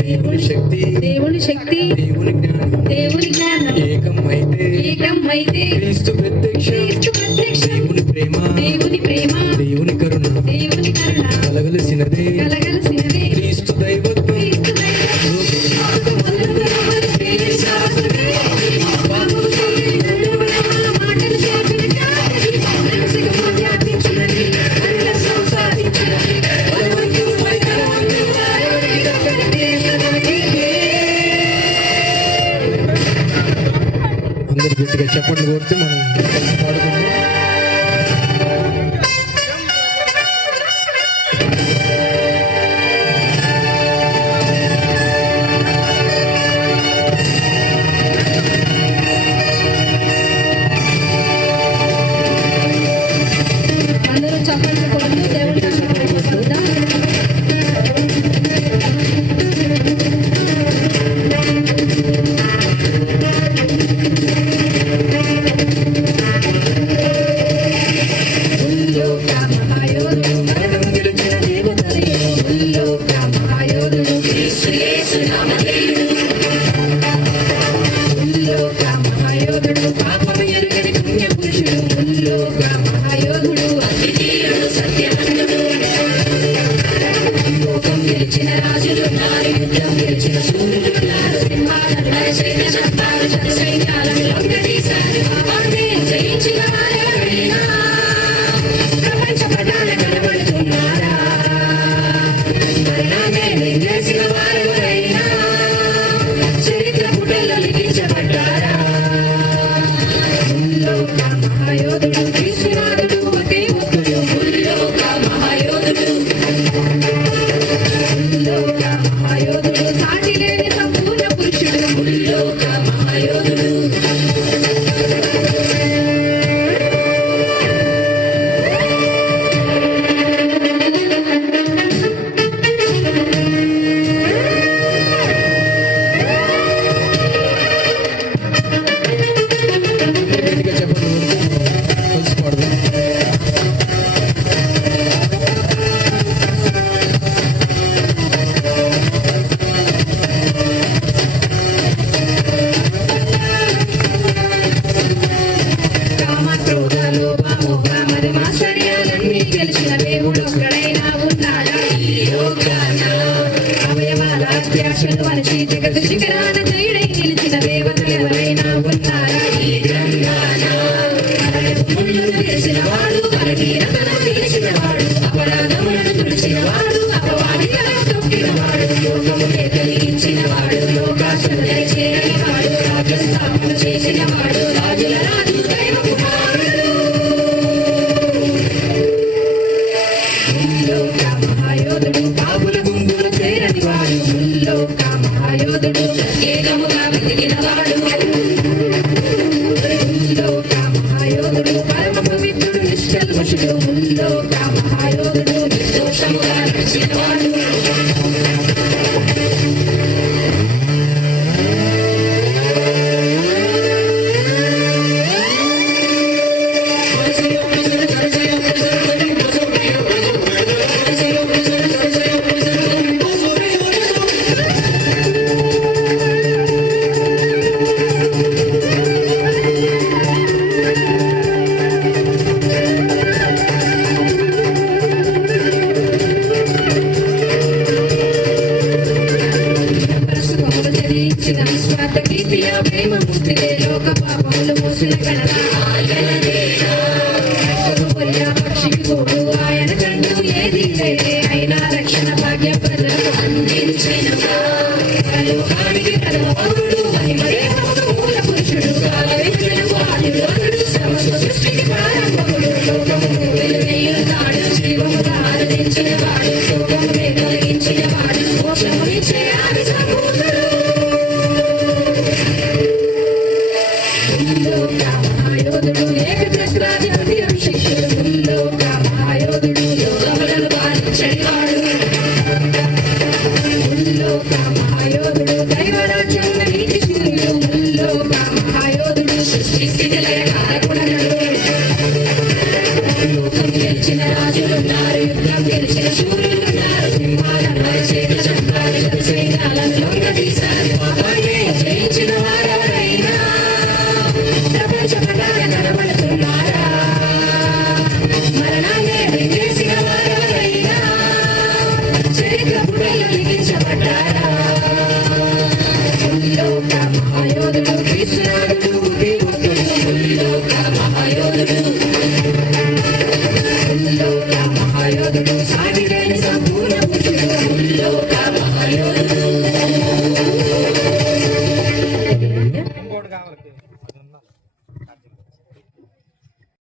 దేవుని శక్తి దేవుని జ్ఞానం ఏకమైతే క్రీస్తు ప్రత్యక్ష దేవుని ప్రేమ దేవుని కరుణ కలగలసినదే క్రీస్తు దైవత్వం అందరు గట్టిగా చెప్పండి కోరితే మనం పాడుకుందాం. అందరూ చప్పట్లు కొడుతూ దేవుని పాపము ఎరుగని పుణ్య పురుషుడు ముల్లోక మహాయోధుడు అద్వితీయుడు సత్యవంతుడు లోకం గెలిచిన రాజులున్నారు యుద్ధం గెలిచిన సూర్యులున్నారు సింహాలను నరసైన చంపారు జన సైన్యాలను లొంగదీశారు పాపాన్ని జయించిన వారెవరైనా ప్రపంచ పటాన కనబడుతున్నారా మరణాన్ని మింగేసిన వారెవరైనా చరిత్ర పుటల్లో లిఖించబడ్డారా ముల్లోక మహాయోధుడు క్రీస్తునాథుడు ఒకే ఒక్కడు ముల్లోక మహాయోధుడు ముల్లోక మహాయోధుడు సాటి లేని సంపూర్ణ పురుషుడు ముల్లోక మహాయోధుడు గట్టిగా చెప్పండి కలిసి పాడదాం. కామక్రోధాలు మోహ మదమాశ్చర్యాలన్నీ గెలిచిన దేవుడు ఒక్కడైనా ఉన్నాడా ఈ లోకాన అవయవాల అత్యాశలు అలసి జగత్ శిఖరాన జయుడై నిలిచిన దేవతలు ఎవరైనా ఉన్నారా ఈ గ్రంథాన ముళ్ళును గెలిచిన వాడు పరకీరతను తీర్చిన వాడు అపరాధములను తుడిచిన వాడు అపవాదికలను తొక్కిన వాడు లోకమునే కలిగించిన వాడు లోకాసులు చేరిన వాడు రాజ్య స్థాపన చేసిన వాడు రాజుల రాజు దైవ కుమారుడు ముల్లోక మహాయోధుడు పాపుల గుంపులు చేరని వాడు ముల్లోక మహాయోధుడు ఏకముగా వెతికిన వాడు ముల్లోక మహాయోధుడు పరమ పవిత్రుడు నిష్కల్మషుడు ముల్లోక మహాయోధుడు నిర్దోషముగా నడిచిన వాడు ప్రస్తుతములు జయించిన నిస్వార్థ కీర్తియ ప్రేమ ముక్తిలే లోక పాపములు మోసిన గణన ఆయనదేనా పక్షికి తోడు ఆయన కంటూ ఏది లేదే అయినా రక్షణ భాగ్య ప్రజలకు అందించిన లోకానికి ప్రథమ పౌరుడు మహిమదేవుడు మూల పురుషుడు కాల వ్యక్తులకు ఆదిలోనుడు సమస్త సృష్టికి ప్రారంభకుడు లోకము వెలువెయ్యున్నాడు జీవముగా ఆరాధించిన వాడు శోకమునే కలిగించిన వాడు మోక్షమునిచ్చే ఆది సంపూర్ణుడు ముల్లోక మహాయోధుడు ఏకచక్రాధిపతి శిష్యుడు ముల్లోక మహాయోధుడు యోగములను పాలించని వాడు ముల్లోక మహాయోధుడు దైవరాజ్యంలో నీతి సూర్యుడు ముల్లోక మహాయోధుడు సృష్టి స్థితి లయ కారకుడనుడు గెలిచిన రాజులున్నారు, యుద్ధం గెలిచిన శూరులున్నారు, సింహాలను అరిచేత చంపారు, శత్రు సైన్యాలను లొంగదీశారు. పాపాన్ని జయించిన వారెవరైనా ప్రపంచ పటాన కనబడుతున్నారా? మరణాన్ని వెంకేసిన వారెవరైనా చరిత్ర పుటల్లో లిఖించబడ్డారా? ముల్లోక మహాయోధుడు క్రీస్తునాథుడు దేవుడు, ముల్లోక మహాయోధుడు, ముల్లోక మహాయోధుడు, సాటిలేని సంపూర్ణ పురుషుడు.